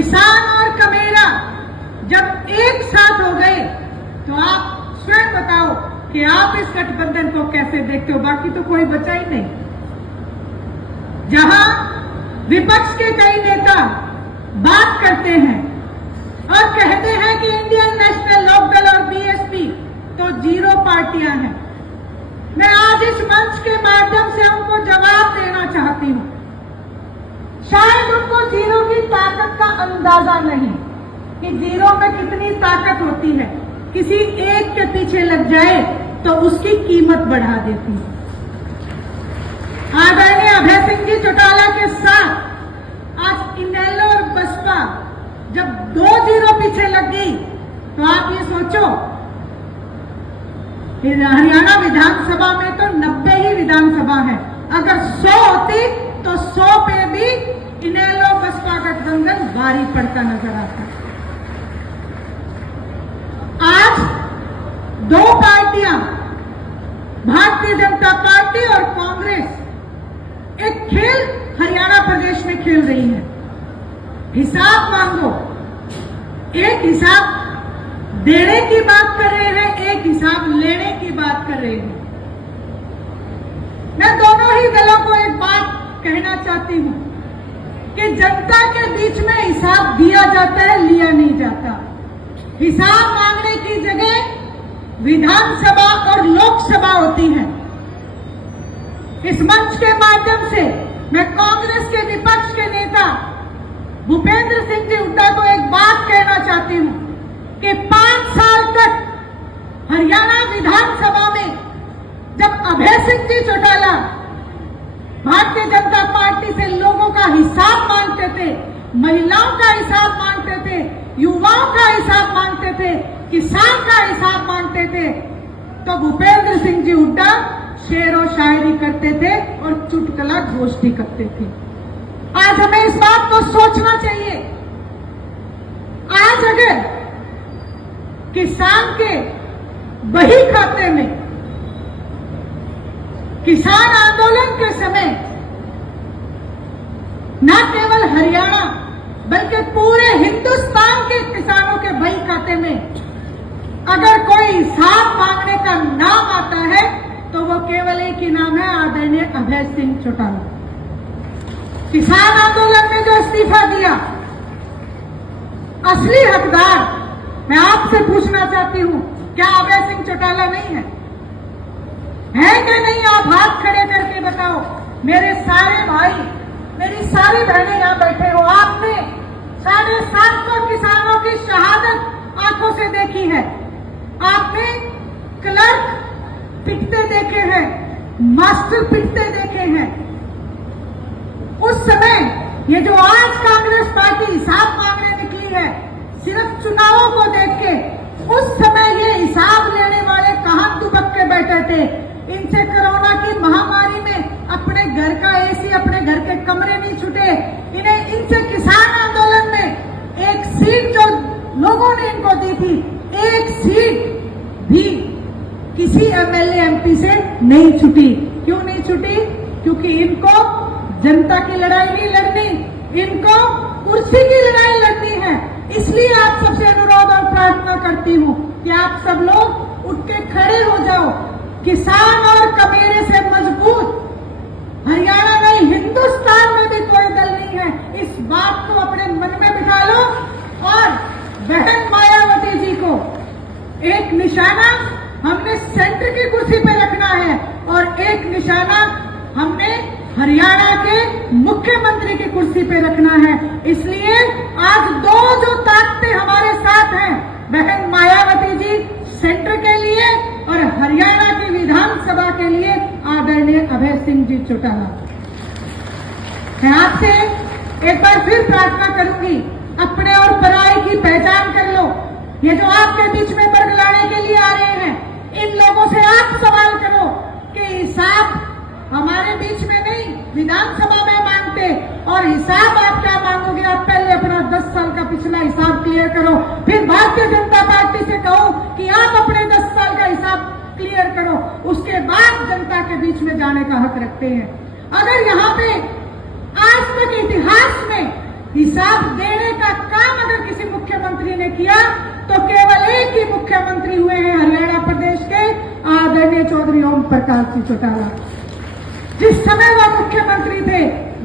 किसान और कमेरा जब एक साथ हो गए तो आप स्वयं बताओ कि आप इस गठबंधन को कैसे देखते हो। बाकी तो कोई बचा ही नहीं। जहां विपक्ष के कई नेता बात करते हैं और कहते हैं कि इंडियन नेशनल लोकदल और बीएसपी तो जीरो पार्टियां हैं, मैं आज इस मंच के माध्यम से उनको जवाब देना चाहती हूं। शायद उनको जीरो की ताकत का अंदाजा नहीं कि जीरो में कितनी ताकत होती है। किसी एक के पीछे लग जाए तो उसकी कीमत बढ़ा देती है। आदरणीय अभय सिंह जी चौटाला के साथ आज इनेलो और बसपा जब 2 जीरो पीछे लग गई तो आप ये सोचो, हरियाणा विधानसभा में तो 90 ही विधानसभा है, अगर 100 होती तो 100 पे भी इनेलो बसपा गठबंधन भारी पड़ता नजर आता। आज 2 पार्टियां भारतीय जनता पार्टी और कांग्रेस एक खेल हरियाणा प्रदेश में खेल रही है। हिसाब मांगो, एक हिसाब देने की बात कर रहे हैं, एक हिसाब लेने की बात कर रहे हैं। मैं दोनों ही दलों को एक बात कहना चाहती हूं कि जनता के बीच में हिसाब दिया जाता है, लिया नहीं जाता। हिसाब मांगने की जगह विधानसभा और लोकसभा होती है। इस मंच के माध्यम से मैं कांग्रेस के विपक्ष के नेता भूपेंद्र सिंह जी हुड्डा को एक बात कहना चाहती हूं कि 5 साल तक हरियाणा विधानसभा में जब अभय सिंह जी चौटाला भारतीय जनता पार्टी से लोगों का हिसाब मांगते थे, महिलाओं का हिसाब मांगते थे, युवाओं का हिसाब मांगते थे, किसान का हिसाब मांगते थे, तो भूपेंद्र सिंह जी हुड्डा शेर और शायरी करते थे और चुटकुला गोष्ठी करते थे। आज हमें इस बात को सोचना चाहिए। आज अगर किसान के बही खाते में किसान आंदोलन के समय न केवल हरियाणा बल्कि पूरे हिंदुस्तान के किसानों के बही खाते में अगर कोई हिसाब मांगने का नाम आता है तो वो केवल एक ही नाम है, आदरणीय अभय सिंह चौटाला। किसान आंदोलन में जो इस्तीफा दिया, असली हकदार मैं आपसे पूछना चाहती हूं, क्या अभय सिंह चौटाला नहीं है? है कि नहीं? आप हाथ खड़े करके बताओ। मेरे सारे भाई, मेरी सारी बहनें यहां बैठे हो, आपने 750 किसानों की शहादत आंखों से देखी है। आपने क्लर्क पिटते देखे हैं, मास्टर पिटते देखे हैं। उस समय ये जो आज कांग्रेस पार्टी हिसाब मांगने निकली है सिर्फ चुनावों को देख के, उस समय ये हिसाब लेने वाले कहां दुबक के बैठे थे। इनसे कोरोना की महामारी में अपने घर का एसी, अपने घर के कमरे नहीं छूटे। इनसे किसान आंदोलन में एक सीट जो लोगों ने इनको दी थी, एक सीट भी किसी एमएलए एमपी से नहीं छूटी। क्यों नहीं छूटी? क्योंकि इनको जनता की लड़ाई नहीं लड़नी, इनको कुर्सी की लड़ाई लड़नी है। इसलिए आप सबसे अनुरोध और प्रार्थना करती हूं कि आप सब लोग उठ के खड़े हो जाओ। किसान और कमेरे से मजबूत हरियाणा नहीं, हिंदुस्तान में भी कोई दल नहीं है। इस बात को अपने मन में बिठा लो और बहन मायावती जी को एक निशाना हमने सेंटर की कुर्सी पे रखना है और एक निशाना हमने हरियाणा के मुख्यमंत्री की कुर्सी पे रखना है। इसलिए आज 2 जो ताकतें हमारे साथ हैं, बहन मायावती जी सेंटर के लिए और हरियाणा की विधानसभा के लिए आदरणीय अभय सिंह जी चौटाला। मैं आपसे एक बार फिर प्रार्थना करूंगी, अपने और पराई की पहचान कर लो। ये जो आपके बीच में बरगलाने के लिए आ रहे हैं, इन लोगों से आप सवाल करो कि हिसाब हमारे बीच में नहीं, विधानसभा में मांगते। और हिसाब आप क्या मांगोगे? आप पहले अपना 10 साल का पिछला हिसाब क्लियर करो, फिर भारतीय जनता पार्टी से कहो कि आप अपने 10 साल का हिसाब क्लियर करो, उसके बाद जनता के बीच में जाने का हक रखते हैं। अगर यहाँ पे आज तक इतिहास में हिसाब देने का काम अगर किसी मुख्यमंत्री ने किया तो केवल एक ही मुख्यमंत्री हुए हैं हरियाणा प्रदेश के आदरणीय चौधरी ओम प्रकाश जी चौटाला। जिस समय वह मुख्यमंत्री थे,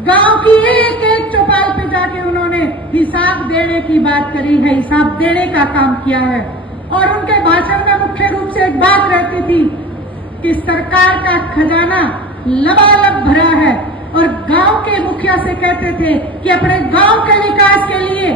गांव की एक एक चौपाल पे जाके उन्होंने हिसाब देने की बात करी है, हिसाब देने का काम किया है। और उनके भाषण में मुख्य रूप से एक बात रहती थी कि सरकार का खजाना लबालब भरा है, और गांव के मुखिया से कहते थे कि अपने गांव के विकास के लिए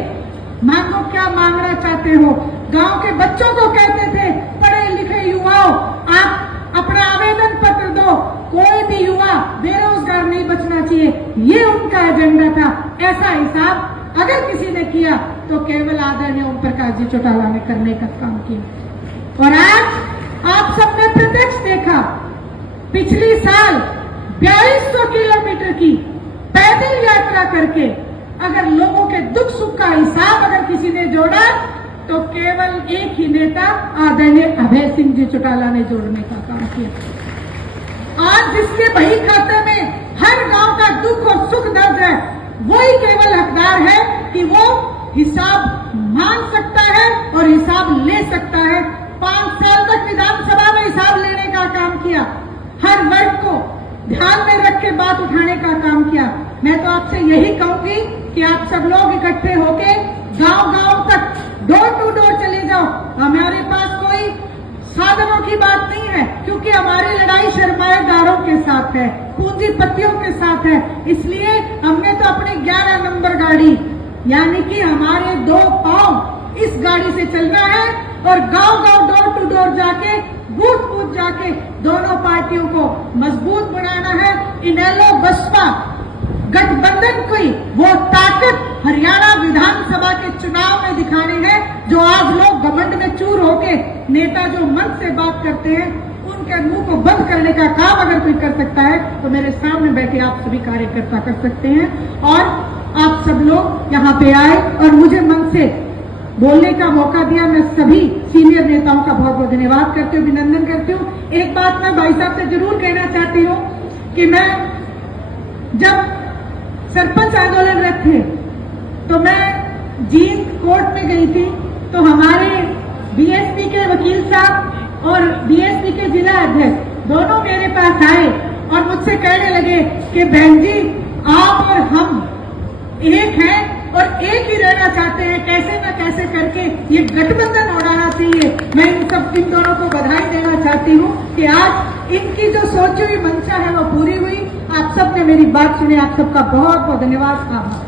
मांगो, क्या मांगना चाहते हो। गांव के बच्चों को कहते थे, पढ़े लिखे युवाओं, आप अपना आवेदन पत्र दो, कोई भी युवा बेरोजगार नहीं बचना चाहिए। ये उनका एजेंडा था। ऐसा हिसाब अगर किसी ने किया तो केवल आदरणीय ओम प्रकाश जी चौटाला ने करने का काम किया। और आज आप सबने प्रत्यक्ष देखा, पिछली साल 4200 किलोमीटर की पैदल यात्रा करके अगर लोगों के दुख सुख का हिसाब अगर किसी ने जोड़ा तो केवल एक ही नेता आदरणीय अभय सिंह जी चौटाला ने जोड़ने का काम किया। आज जिसके बही खाते में हर गांव का दुख और सुख दर्द है, वही केवल हकदार है कि वो हिसाब मांग सकता है और हिसाब ले सकता है। 5 साल तक विधानसभा में हिसाब लेने का काम किया, हर वर्ग को ध्यान में रख के बात उठाने का काम किया। मैं तो आपसे यही कहूंगी कि आप सब लोग इकट्ठे होके गांव-गांव तक डोर टू डोर चले जाओ। हमारे पास कोई साधनों की बात नहीं है, क्योंकि हमारी लड़ाई सरमाएदारों के साथ है, पूंजीपतियों के साथ है। इसलिए हमने तो अपनी 11 नंबर गाड़ी, यानी कि हमारे 2 पांव इस गाड़ी से चलना है और गांव-गांव डोर टू डोर जाके बूथ जाके दोनों पार्टियों को मजबूत बनाना है। इनेलो बसपा गठबंधन की वो ताकत हरियाणा विधानसभा के चुनाव में दिखानी है, जो आज लोग घमंड में चूर होके नेता जो मन से बात करते हैं उनके मुंह को बंद करने का काम अगर कोई कर सकता है तो मेरे सामने बैठे आप सभी कार्यकर्ता कर सकते हैं। और आप सब लोग यहाँ पे आए और मुझे मन से बोलने का मौका दिया। मैं सभी सीनियर नेताओं का बहुत बहुत धन्यवाद करती हूँ, अभिनंदन करती हूँ। एक बात मैं भाई साहब से जरूर कहना चाहती हूँ कि मैं जब सरपंच आंदोलनरत थे तो मैं जींद कोर्ट में गई थी, तो हमारे बीएसपी के वकील साहब और बीएसपी के जिला अध्यक्ष दोनों मेरे पास आए और मुझसे कहने लगे कि बहन जी, आप और हम एक हैं और एक ही रहना चाहते हैं, कैसे न कैसे करके ये गठबंधन उड़ाना चाहिए। मैं इन दोनों को बधाई देना चाहती हूँ कि आज इनकी जो सोची हुई मंशा है वो पूरी हुई। आप सबने मेरी बात सुनी, आप सबका बहुत बहुत धन्यवाद। आभार।